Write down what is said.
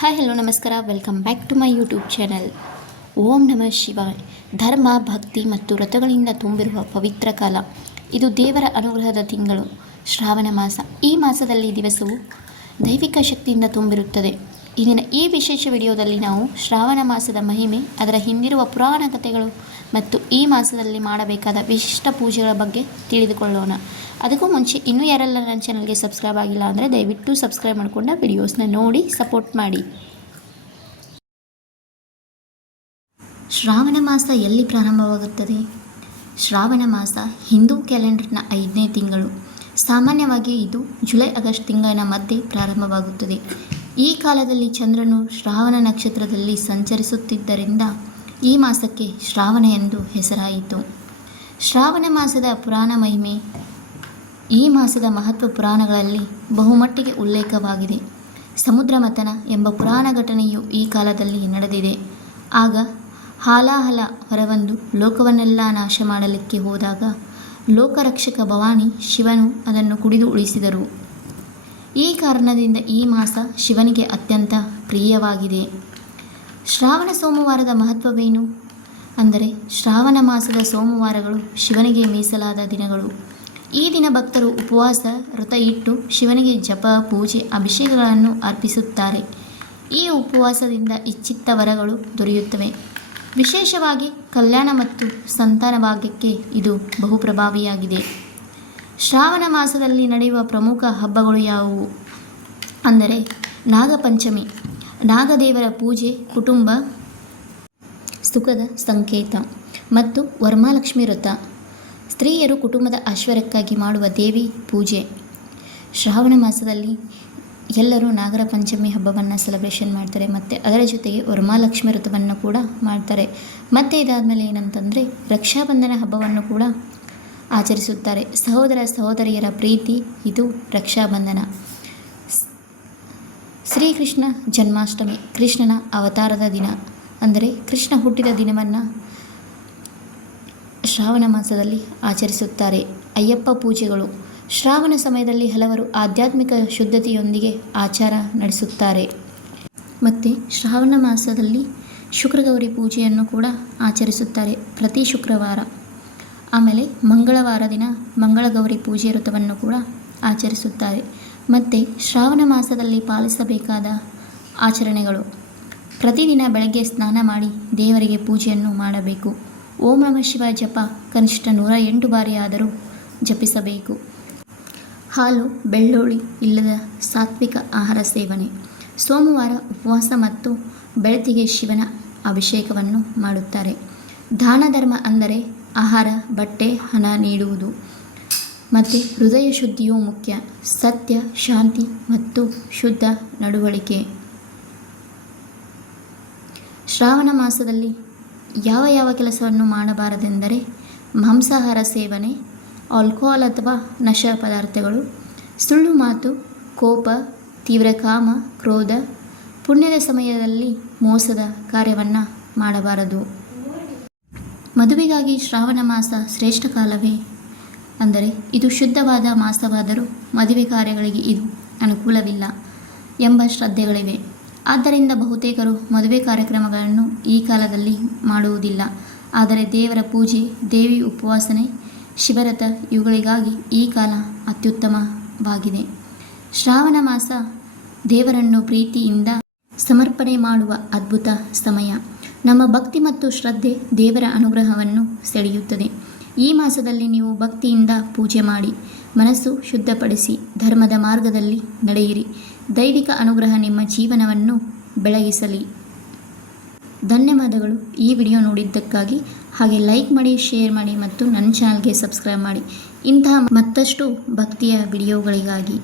Hi hello ನಮಸ್ಕಾರ welcome back to my YouTube channel ಓಂ ನಮಃ ಶಿವಾಯ್. ಧರ್ಮ, ಭಕ್ತಿ ಮತ್ತು ವ್ರತಗಳಿಂದ ತುಂಬಿರುವ ಪವಿತ್ರ ಕಾಲ. ಇದು ದೇವರ ಅನುಗ್ರಹದ ತಿಂಗಳು ಶ್ರಾವಣ ಮಾಸ. ಈ ಮಾಸದಲ್ಲಿ ದಿವಸವು ದೈವಿಕ ಶಕ್ತಿಯಿಂದ ತುಂಬಿರುತ್ತದೆ. ಇಂದಿನ ಈ ವಿಶೇಷ ವಿಡಿಯೋದಲ್ಲಿ ನಾವು ಶ್ರಾವಣ ಮಾಸದ ಮಹಿಮೆ, ಅದರ ಹಿಂದಿರುವ ಪುರಾಣ ಕಥೆಗಳು ಮತ್ತು ಈ ಮಾಸದಲ್ಲಿ ಮಾಡಬೇಕಾದ ವಿಶಿಷ್ಟ ಪೂಜೆಗಳ ಬಗ್ಗೆ ತಿಳಿದುಕೊಳ್ಳೋಣ. ಅದಕ್ಕೂ ಮುಂಚೆ ಇನ್ನೂ ಯಾರೆಲ್ಲ ನನ್ನ ಚಾನಲ್ಗೆ ಸಬ್ಸ್ಕ್ರೈಬ್ ಆಗಿಲ್ಲ ಅಂದರೆ ದಯವಿಟ್ಟು ಸಬ್ಸ್ಕ್ರೈಬ್ ಮಾಡಿಕೊಂಡ ವಿಡಿಯೋಸ್ನ ನೋಡಿ, ಸಪೋರ್ಟ್ ಮಾಡಿ. ಶ್ರಾವಣ ಮಾಸ ಎಲ್ಲಿ ಪ್ರಾರಂಭವಾಗುತ್ತದೆ? ಶ್ರಾವಣ ಮಾಸ ಹಿಂದೂ ಕ್ಯಾಲೆಂಡರ್ನ ಐದನೇ ತಿಂಗಳು. ಸಾಮಾನ್ಯವಾಗಿ ಇದು ಜುಲೈ ಆಗಸ್ಟ್ ತಿಂಗಳಿನ ಮಧ್ಯೆ ಪ್ರಾರಂಭವಾಗುತ್ತದೆ. ಈ ಕಾಲದಲ್ಲಿ ಚಂದ್ರನು ಶ್ರಾವಣ ನಕ್ಷತ್ರದಲ್ಲಿ ಸಂಚರಿಸುತ್ತಿದ್ದರಿಂದ ಈ ಮಾಸಕ್ಕೆ ಶ್ರಾವಣ ಎಂದು ಹೆಸರಾಯಿತು. ಶ್ರಾವಣ ಮಾಸದ ಪುರಾಣ ಮಹಿಮೆ ಈ ಮಾಸದ ಮಹತ್ವ ಪುರಾಣಗಳಲ್ಲಿ ಬಹುಮಟ್ಟಿಗೆ ಉಲ್ಲೇಖವಾಗಿದೆ. ಸಮುದ್ರ ಮಥನ ಎಂಬ ಪುರಾಣ ಘಟನೆಯು ಈ ಕಾಲದಲ್ಲಿ ನಡೆದಿದೆ. ಆಗ ಹಾಲಾಹಲ ಹೊರಬಂದು ಲೋಕವನ್ನೆಲ್ಲ ನಾಶ ಮಾಡಲಿಕ್ಕೆ ಹೋದಾಗ ಲೋಕರಕ್ಷಕ ಭವಾನಿ ಶಿವನು ಅದನ್ನು ಕುಡಿದು ಉಳಿಸಿದರು. ಈ ಕಾರಣದಿಂದ ಈ ಮಾಸ ಶಿವನಿಗೆ ಅತ್ಯಂತ ಪ್ರಿಯವಾಗಿದೆ. ಶ್ರಾವಣ ಸೋಮವಾರದ ಮಹತ್ವವೇನು? ಅಂದರೆ ಶ್ರಾವಣ ಮಾಸದ ಸೋಮವಾರಗಳು ಶಿವನಿಗೆ ಮೀಸಲಾದ ದಿನಗಳು. ಈ ದಿನ ಭಕ್ತರು ಉಪವಾಸ, ವ್ರತ ಇಟ್ಟು ಶಿವನಿಗೆ ಜಪ, ಪೂಜೆ, ಅಭಿಷೇಕಗಳನ್ನು ಅರ್ಪಿಸುತ್ತಾರೆ. ಈ ಉಪವಾಸದಿಂದ ಇಚ್ಛಿತ್ತ ವರಗಳು ದೊರೆಯುತ್ತವೆ. ವಿಶೇಷವಾಗಿ ಕಲ್ಯಾಣ ಮತ್ತು ಸಂತಾನ ಭಾಗ್ಯಕ್ಕೆ ಇದು ಬಹು ಪ್ರಭಾವಿಯಾಗಿದೆ. ಶ್ರಾವಣ ಮಾಸದಲ್ಲಿ ನಡೆಯುವ ಪ್ರಮುಖ ಹಬ್ಬಗಳು ಯಾವುವು? ಅಂದರೆ ನಾಗಪಂಚಮಿ, ನಾಗದೇವರ ಪೂಜೆ, ಕುಟುಂಬ, ಸುಖದ ಸಂಕೇತ ಮತ್ತು ವರ್ಮಾಲಕ್ಷ್ಮಿ ವ್ರತ. ಸ್ತ್ರೀಯರು ಕುಟುಂಬದ ಐಶ್ವರ್ಯಕ್ಕಾಗಿ ಮಾಡುವ ದೇವಿ ಪೂಜೆ. ಶ್ರಾವಣ ಮಾಸದಲ್ಲಿ ಎಲ್ಲರೂ ನಾಗರ ಪಂಚಮಿ ಹಬ್ಬವನ್ನು ಸೆಲೆಬ್ರೇಷನ್ ಮಾಡ್ತಾರೆ ಮತ್ತು ಅದರ ಜೊತೆಗೆ ವರ್ಮಾಲಕ್ಷ್ಮಿ ವ್ರತವನ್ನು ಕೂಡ ಮಾಡ್ತಾರೆ. ಮತ್ತು ಇದಾದಮೇಲೆ ಏನಂತಂದರೆ ರಕ್ಷಾಬಂಧನ ಹಬ್ಬವನ್ನು ಕೂಡ ಆಚರಿಸುತ್ತಾರೆ. ಸಹೋದರ ಸಹೋದರಿಯರ ಪ್ರೀತಿ, ಇದು ರಕ್ಷಾಬಂಧನ. ಶ್ರೀಕೃಷ್ಣ ಜನ್ಮಾಷ್ಟಮಿ, ಕೃಷ್ಣನ ಅವತಾರದ ದಿನ. ಅಂದರೆ ಕೃಷ್ಣ ಹುಟ್ಟಿದ ದಿನವನ್ನು ಶ್ರಾವಣ ಮಾಸದಲ್ಲಿ ಆಚರಿಸುತ್ತಾರೆ. ಅಯ್ಯಪ್ಪ ಪೂಜೆಗಳು. ಶ್ರಾವಣ ಸಮಯದಲ್ಲಿ ಹಲವರು ಆಧ್ಯಾತ್ಮಿಕ ಶುದ್ಧತೆಯೊಂದಿಗೆ ಆಚಾರ ನಡೆಸುತ್ತಾರೆ. ಮತ್ತು ಶ್ರಾವಣ ಮಾಸದಲ್ಲಿ ಶುಕ್ರಗೌರಿ ಪೂಜೆಯನ್ನು ಕೂಡ ಆಚರಿಸುತ್ತಾರೆ ಪ್ರತಿ ಶುಕ್ರವಾರ. ಆಮೇಲೆ ಮಂಗಳವಾರ ದಿನ ಮಂಗಳಗೌರಿ ಪೂಜೆ ವ್ರತವನ್ನು ಕೂಡ ಆಚರಿಸುತ್ತಾರೆ. ಮತ್ತು ಶ್ರಾವಣ ಮಾಸದಲ್ಲಿ ಪಾಲಿಸಬೇಕಾದ ಆಚರಣೆಗಳು. ಪ್ರತಿದಿನ ಬೆಳಗ್ಗೆ ಸ್ನಾನ ಮಾಡಿ ದೇವರಿಗೆ ಪೂಜೆಯನ್ನು ಮಾಡಬೇಕು. ಓಂ ನಮಃ ಶಿವ ಜಪ ಕನಿಷ್ಠ ನೂರ ಎಂಟು ಬಾರಿ ಆದರೂ ಜಪಿಸಬೇಕು. ಹಾಲು, ಬೆಳ್ಳುಳ್ಳಿ ಇಲ್ಲದ ಸಾತ್ವಿಕ ಆಹಾರ ಸೇವನೆ. ಸೋಮವಾರ ಉಪವಾಸ ಮತ್ತು ಬೆಳತಿಗೆ ಶಿವನ ಅಭಿಷೇಕವನ್ನು ಮಾಡುತ್ತಾರೆ. ದಾನ ಧರ್ಮ ಅಂದರೆ ಆಹಾರ, ಬಟ್ಟೆ, ಹಣ ನೀಡುವುದು. ಮತ್ತು ಹೃದಯ ಶುದ್ಧಿಯು ಮುಖ್ಯ. ಸತ್ಯ, ಶಾಂತಿ ಮತ್ತು ಶುದ್ಧ ನಡವಳಿಕೆ. ಶ್ರಾವಣ ಮಾಸದಲ್ಲಿ ಯಾವ ಯಾವ ಕೆಲಸವನ್ನು ಮಾಡಬಾರದೆಂದರೆ ಮಾಂಸಾಹಾರ ಸೇವನೆ, ಆಲ್ಕೋಹಾಲ್ ಅಥವಾ ನಶ ಪದಾರ್ಥಗಳು, ಸುಳ್ಳು ಮಾತು, ಕೋಪ, ತೀವ್ರ ಕಾಮ, ಕ್ರೋಧ, ಪುಣ್ಯದ ಸಮಯದಲ್ಲಿ ಮೋಸದ ಕಾರ್ಯವನ್ನು ಮಾಡಬಾರದು. ಮದುವೆಗಾಗಿ ಶ್ರಾವಣ ಮಾಸ ಶ್ರೇಷ್ಠ ಕಾಲವೇ? ಅಂದರೆ, ಇದು ಶುದ್ಧವಾದ ಮಾಸವಾದರೂ ಮದುವೆ ಕಾರ್ಯಗಳಿಗೆ ಇದು ಅನುಕೂಲವಿಲ್ಲ ಎಂಬ ಶ್ರದ್ಧೆಗಳಿವೆ. ಆದ್ದರಿಂದ ಬಹುತೇಕರು ಮದುವೆ ಕಾರ್ಯಕ್ರಮಗಳನ್ನು ಈ ಕಾಲದಲ್ಲಿ ಮಾಡುವುದಿಲ್ಲ. ಆದರೆ ದೇವರ ಪೂಜೆ, ದೇವಿ ಉಪವಾಸನೆ, ಶಿವರಥ ಇವುಗಳಿಗಾಗಿ ಈ ಕಾಲ ಅತ್ಯುತ್ತಮವಾಗಿದೆ. ಶ್ರಾವಣ ಮಾಸ ದೇವರನ್ನು ಪ್ರೀತಿಯಿಂದ ಸಮರ್ಪಣೆ ಮಾಡುವ ಅದ್ಭುತ ಸಮಯ. ನಮ್ಮ ಭಕ್ತಿ ಮತ್ತು ಶ್ರದ್ಧೆ ದೇವರ ಅನುಗ್ರಹವನ್ನು ಸೆಳೆಯುತ್ತದೆ. ಈ ಮಾಸದಲ್ಲಿ ನೀವು ಭಕ್ತಿಯಿಂದ ಪೂಜೆ ಮಾಡಿ, ಮನಸ್ಸು ಶುದ್ಧಪಡಿಸಿ, ಧರ್ಮದ ಮಾರ್ಗದಲ್ಲಿ ನಡೆಯಿರಿ. ದೈವಿಕ ಅನುಗ್ರಹ ನಿಮ್ಮ ಜೀವನವನ್ನು ಬೆಳಗಿಸಲಿ. ಧನ್ಯವಾದಗಳು. ಈ ವಿಡಿಯೋ ನೋಡಿದ್ದಕ್ಕಾಗಿ ಹಾಗೆ ಲೈಕ್ ಮಾಡಿ, ಶೇರ್ ಮಾಡಿ ಮತ್ತು ನನ್ನ ಚಾನಲ್ಗೆ ಸಬ್ಸ್ಕ್ರೈಬ್ ಮಾಡಿ. ಇಂತಹ ಮತ್ತಷ್ಟು ಭಕ್ತಿಯ ವಿಡಿಯೋಗಳಿಗಾಗಿ.